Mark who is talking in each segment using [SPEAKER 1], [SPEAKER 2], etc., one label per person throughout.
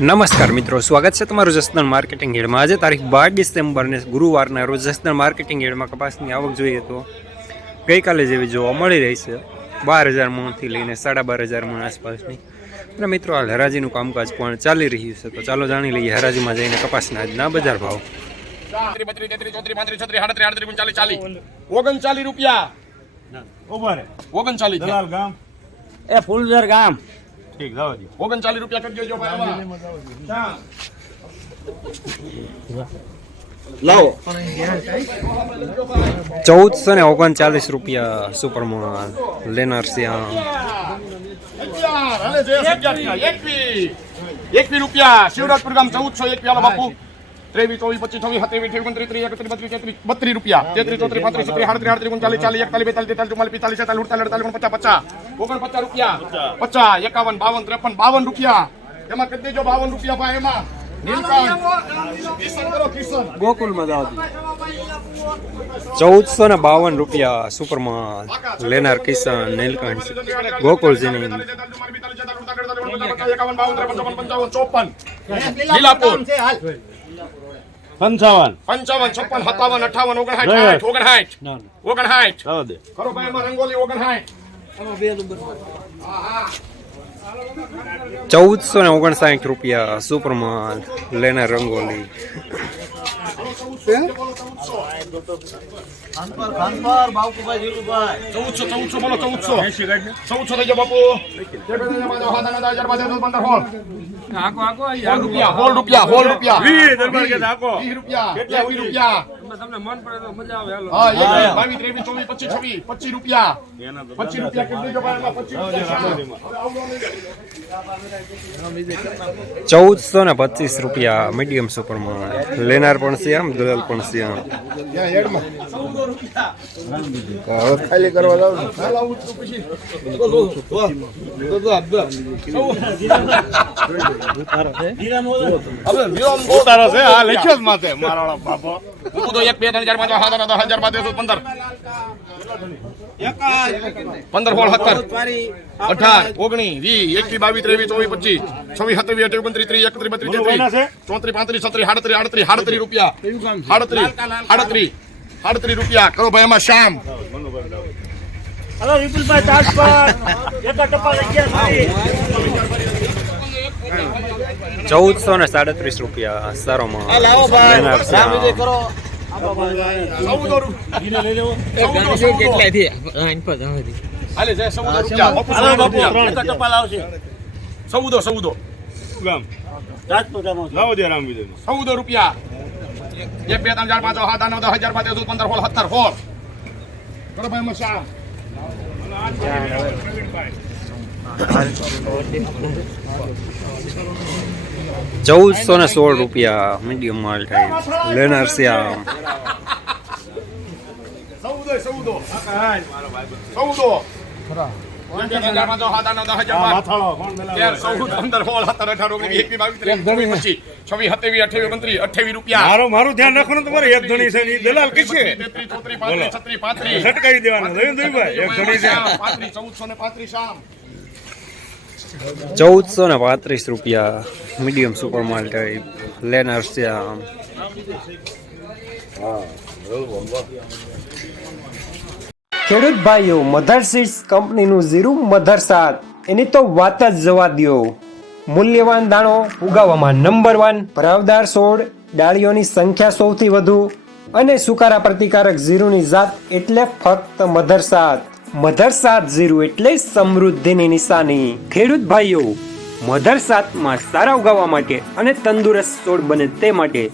[SPEAKER 1] નમસ્કાર મિત્રો સ્વાગત છે તમારું જસદણ માર્કેટિંગ હેડમાં આજે તારીખ બાર ડિસેમ્બરને ગુરુવારના રોજ જસદણ માર્કેટિંગ હેડમાં કપાસની આવક જોઈએ તો ગઈકાલે જેવી જોવા મળી રહી છે. બાર હજાર મણથી લઈને સાડા બાર હજાર મણ આસપાસની. અને મિત્રો હાલ હરાજીનું કામકાજ પણ ચાલી રહ્યું છે. તો ચાલો જાણી લઈએ હરાજીમાં જઈને કપાસના આજના બજાર ભાવ.
[SPEAKER 2] ઓગણચાલીસ ચાલીસ રૂપિયા ઓગણચાલીસ
[SPEAKER 3] ગામ.
[SPEAKER 4] એ ફૂલઝર ગામ.
[SPEAKER 3] ઠીક જાવ જી.
[SPEAKER 2] ઓગણચાલીસ રૂપિયા કરી દેજો.
[SPEAKER 4] લાવો.
[SPEAKER 1] ચૌદસો ને ઓગણચાલીસ રૂપિયા સુપરમોલ લેનાર શ્યામ.
[SPEAKER 2] એકવીસ. રૂપિયા. શિવરાજપુર ગામ ચૌદસો એકવી બાપુ. ત્રેવીસ ચોવીસ પચીસ છવ્વીસ સત્યાવીસ અઠ્યાવીસ ઓગણત્રીસ ત્રીસ એકત્રીસ બત્રીસ તેત્રીસ બત્રીસ રૂપિયા તેત્રીસ ચોત્રીસ પાંત્રીસ છત્રીસ સાડત્રીસ આડત્રીસ ઓગણચાલીસ ચાલીસ એકતાલીસ બેતાલીસ તેતાલીસ ચુમ્માલીસ પિસ્તાલીસ છેતાલીસ અડતાલીસ અડતાલીસ પચાસ પચાસ ઓગણપચાસ રૂપિયા પચાસ એકાવન બાવન ત્રેપન બાવન રૂપિયા એમાં કરી દેજો બાવન રૂપિયા ભાઈ એમાં કિશન કિશન
[SPEAKER 4] ગોકુલમાં જાવ
[SPEAKER 1] ચૌદસો ને બાવન રૂપિયા સુપરમાલ લેનાર કિસાન નીલકંઠ ગોકુળજીની
[SPEAKER 2] લીલાપુર
[SPEAKER 3] પંચાવન.
[SPEAKER 2] પંચાવન છપ્પન સત્તાવન અઠાવન ઓગણસાઠ ઓગણસાઠ. ઓગણસાઠ. કરો ભાઈ એમાં રંગોલી ઓગણસાઠ.
[SPEAKER 1] ચૌદસો ને ઓગણસાઠ રૂપિયા સુપરમાન લેનાર રંગોલી.
[SPEAKER 2] ચૌદસો ચૌદસો બોલો ચૌદસો. ચૌદસો થઈ જાઓ બાપુ. પંદર હોલ રૂપિયા. હોલ રૂપિયા. હોલ રૂપિયા? હા પચીસ પચીસ રૂપિયા. પચીસ રૂપિયા પચીસ
[SPEAKER 1] ચૌદસો ને પચીસ રૂપિયા મીડિયમ સુપરમાલ લેનાર પણ છે આમ દલાલ પણ છે આમ.
[SPEAKER 2] ખાલી કરવા જાવ
[SPEAKER 3] ઉતારો છે હા લખ્યો જ માથે મારા બાપો.
[SPEAKER 2] તો એક બે ત્રણ ચાર પાંચ નવ દસ હજાર બાર પંદર. પંદર સોળ સત્તર અઢાર ઓગણીસ વીસ એકવીસ બાવીસ ત્રેવીસ ચોવીસ પચીસ છવ્વીસ સત્યાવીસ અઠ્યાવીસ ઓગણત્રીસ ત્રીસ એકત્રીસ બત્રીસ તેત્રીસ ચોત્રીસ પાંત્રીસ છત્રીસ સાડત્રીસ આડત્રીસ સાડત્રીસ રૂપિયા. સાડત્રીસ સાડત્રીસ સાડત્રીસ રૂપિયા. કરો ભાઈ એમાં શ્યામ
[SPEAKER 4] હલો વિપુલભાઈ એક
[SPEAKER 1] ચૌદસો ને સાડત્રીસ રૂપિયા સારો માલ
[SPEAKER 2] ચૌદો રૂપિયા ચૌદો, ચૌદો. હાલે છે ચૌદો રૂપિયા.
[SPEAKER 4] ટપાલ આવશે
[SPEAKER 2] ચૌદો ચૌદો
[SPEAKER 3] ગામ
[SPEAKER 2] ચૌદો રૂપિયા એક બે ત્રણ ચાર પાંચ સાત આઠ નવ દસ હજાર પાંચ પંદર સોળ સત્તર કરો ભાઈ એમાં શ્યામ
[SPEAKER 1] ચૌદસો ને સોળ રૂપિયા મીડિયમ માલ થાય. લેનાર છે
[SPEAKER 3] મારો મારું ધ્યાન રાખવાનું તમારે. એક ધણી છે દલાલ કઈ છે? સટકાવી દેવાનું. એક ધણી છે.
[SPEAKER 2] ચૌદસો ને પાંત્રીસ આમ
[SPEAKER 1] ચૌદસો ને પાંત્રીસ રૂપિયા મીડિયમ સુપર માર્કેટ લેનર્સ છે આમ ખેડૂત ભાઈઓ, મધર કંપનીનું ઝીરું મધર સાત. એની તો વાત જ જવા દો મૂલ્યવાન દાણો ઉગાવવામાં નંબર વન ભરાવદાર છોડ, ડાળીઓની સંખ્યા સૌથી વધુ અને સુકારા પ્રતિકારક ઝીરુની જાત એટલે ફક્ત મધર સાત. મધર સાત જીરું એટલે સમૃદ્ધિની નિશાની. ખેડૂત ભાઈઓ, મધર સાતમાં સારા ઉગાવવા માટે અને તંદુરસ્ત છોડ બને તે માટે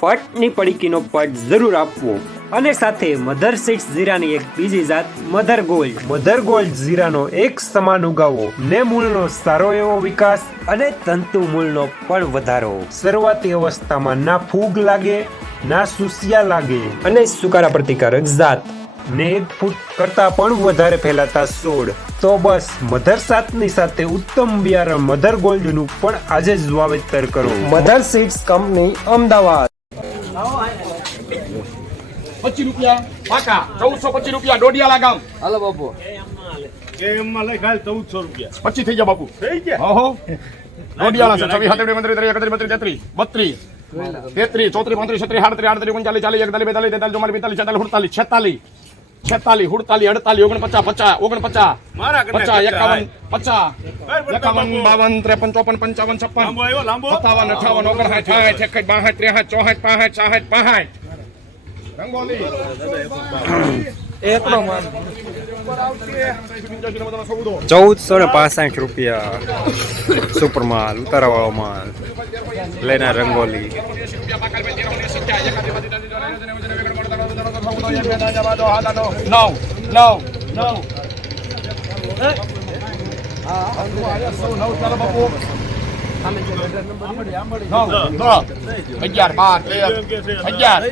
[SPEAKER 1] ફટની પડીકીનો પટ જરૂર આપવો. અને સાથે મધર સીડ્સ જીરાની એક બીજી જાત, મધર ગોલ્ડ. મધર ગોલ્ડ જીરાનો એક સમાન ઉગાવો. ને મૂળનો સારો એવો વિકાસ અને તંતુ મૂળનો પણ વધારો. શરૂઆતી અવસ્થામાં ના ફૂગ લાગે, ના સુસિયા લાગે. અને સુકારા પ્રતિકારક જાત. ને એક ફૂટ કરતા પણ વધારે ફેલાતા છોડ તો બસ મધર સાતની સાથે ઉત્તમ બિયારણ મધર ગોલ્ડનું પણ આજે જ વાવેતર કરો. Mother seeds company Ahmedabad.
[SPEAKER 2] પચીસ રૂપિયા પાકા ચૌદસો પચીસ રૂપિયા ડોડિયાલા ગામ.
[SPEAKER 3] એમમાં લખાયેલ ચૌદસો રૂપિયા.
[SPEAKER 2] પચીસ થઈ ગયા બાપુ.
[SPEAKER 3] થઈ ગયા?
[SPEAKER 2] હો ડોડિયાલા છે છવ્વીસ સત્તરી મંત્રી ત્રીસ એકત્રીસ બત્રીસ તેત્રીસ બત્રીસ તેત્રીસ ચોત્રીસ પાંત્રીસ છત્રીસ આડત્રીસ આડત્રીસ પંચાલીસ ચાલીસ એકતાલીસ બેતાલીસ તેતાલીસ ચુમ્માલીસ પિસ્તાલીસ છેતાલીસ છેતાલીસ. છેતાલીસ હુડતાલીસ અડતાલીસ ઓગણપચાસ પચાસ ઓગણપચાસ પચાસ
[SPEAKER 3] પચાસ.
[SPEAKER 2] એકાવન પચાસ. એકાવન બાવન ત્રેપન ચોપન પંચાવન છપ્પન.
[SPEAKER 3] લાંબો આવ્યો લાંબો.
[SPEAKER 2] સત્તાવન અઠાવન ઓગણસાઠ સાઠ એકસઠ બાસઠ ત્રેસઠ ચોસઠ પાસઠ સાસઠ પાસઠ. રંગોલી.
[SPEAKER 1] ચૌદસો ને પાસઠ રૂપિયા સુપર માલ ઉતારવા માલ. લેના રંગોલી.
[SPEAKER 2] નવ નવ નવ અગિયાર બાર તેર અગિયાર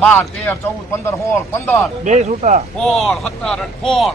[SPEAKER 2] બાર તેર ચૌદ પંદર સોળ પંદર
[SPEAKER 4] બે છૂટા.
[SPEAKER 2] સોળ સત્તર સોળ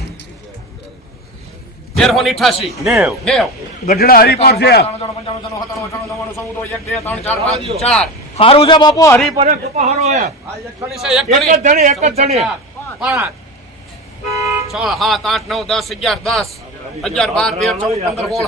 [SPEAKER 3] સીડી નો નેવ
[SPEAKER 2] નેવ
[SPEAKER 3] ગઢડા હરિપર છે
[SPEAKER 2] ચૌદ રૂપિયા હરિપર એક
[SPEAKER 3] ધણી એક જ ધણી
[SPEAKER 2] પાંચ છ સાત આઠ નવ દસ અગિયાર બાર તેર ચૌદ પંદર સોળ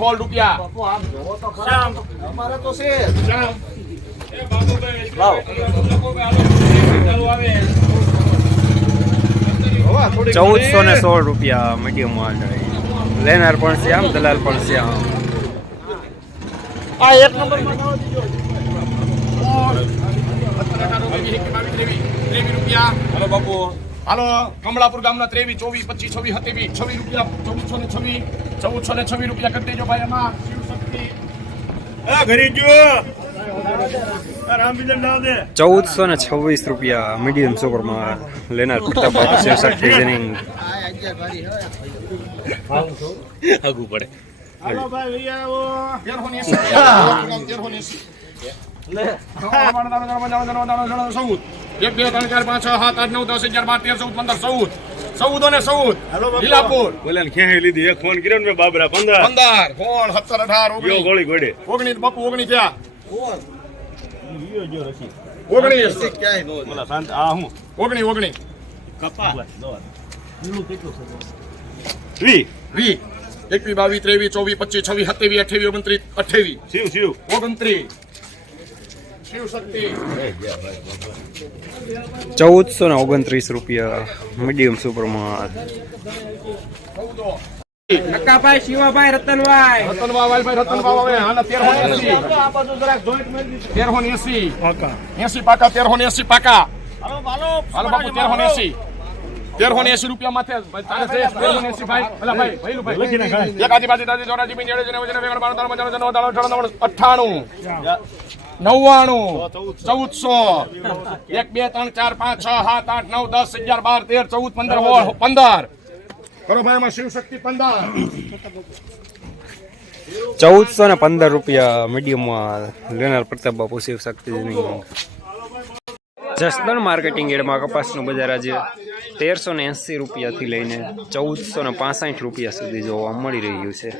[SPEAKER 2] સોળ રૂપિયા.
[SPEAKER 5] અમારે તો છે.
[SPEAKER 1] ચૌદસો ને સોળ રૂપિયા મીડિયમ માલ લેનાર પણ છે આમ દલાલ પણ છે આમ.
[SPEAKER 4] આ એક નંબરમાં
[SPEAKER 2] હાલો બાપુ. હાલો કમળાપુર ગામના ત્રેવીસ ચોવીસ પચીસ છવ્વીસ સત્યાવીસ છવ્વીસ રૂપિયા ચૌદસો ને છવ્વીસ ચૌદસો ને છવ્વીસ રૂપિયા કરી દેજો ભાઈ એમાં શિવશક્તિ.
[SPEAKER 3] ગયો
[SPEAKER 1] ચૌદસો ને છવ્વીસ રૂપિયા મીડિયમ સુપર માલ લેનાર પ્રતાપ શિવશક્તિ જનિંગ. આગું પડે.
[SPEAKER 3] હાલો ભાઈ
[SPEAKER 2] ચૌદ એક બે ત્રણ ચાર પાંચ છ સાત આઠ નવ દસ અગિયાર બાર તેર ચૌદ. પંદર ચૌદ ચૌદ અને ચૌદ. લીલાપુર.
[SPEAKER 3] બોલે ક્યાં લીધી? એક ફોન કર્યો ને બાબરા પંદર.
[SPEAKER 2] પંદર. ફોન સત્તર અઢાર ઓગણીસ.
[SPEAKER 3] ગોળી ઘોડે.
[SPEAKER 2] ઓગણીસ બાપુ ઓગણીસ થયા ઓગણીસ. ઓગણીસ ઓગણીસ.
[SPEAKER 3] વી.
[SPEAKER 2] વી. એકવીસ બાવીસ ત્રેવીસ ચોવીસ પચીસ છવ્વીસ સત્યાવીસ અઠ્યાવીસ ઓગણત્રીસ
[SPEAKER 3] શિવ.
[SPEAKER 2] ઓગણત્રીસ.
[SPEAKER 1] ચૌદસો ને ઓગણત્રીસ રૂપિયા મીડિયમ સુપર માલ
[SPEAKER 2] ચૌદો
[SPEAKER 6] નક્કાભાઈ શિવાભાઈ રતનભાઈ
[SPEAKER 2] રતનબા વાલભાઈ આના તેરસો એસી એસી
[SPEAKER 3] પાકા
[SPEAKER 2] તેરસો એસી પાકા
[SPEAKER 4] હાલો
[SPEAKER 2] બાપુ તેરસો એસી તેરસો ને એસી રૂપિયા માથે તારે છે તેરસો ને એસી ભાઈ ભલા ભાઈ ભઈલું ભાઈ
[SPEAKER 3] લખી
[SPEAKER 2] એક આદિવાસી દાદી ચોરાજી પિંડી અડે જને વજને વેગણ બાર તાર મજાનો જનો દાડો અઠાણું અઠ્ઠાણું નવ્વાણું ચૌદસો. એક બે ત્રણ ચાર પાંચ છ સાત આઠ નવ દસ અગિયાર બાર તેર ચૌદ પંદર સોળ પંદર. કરો ભાઈ એમાં શિવશક્તિ પંદર.
[SPEAKER 1] ચૌદસો ને પંદર રૂપિયા મીડિયમમાં લેનાર પ્રતાપ બાપુ શિવ શક્તિની જસદણ માર્કેટિંગ એડમાં કપાસનું બજાર આજે તેરસો ને એંસી રૂપિયાથી લઈને ચૌદસો ને પાસઠ રૂપિયા સુધી જોવા મળી રહ્યું છે.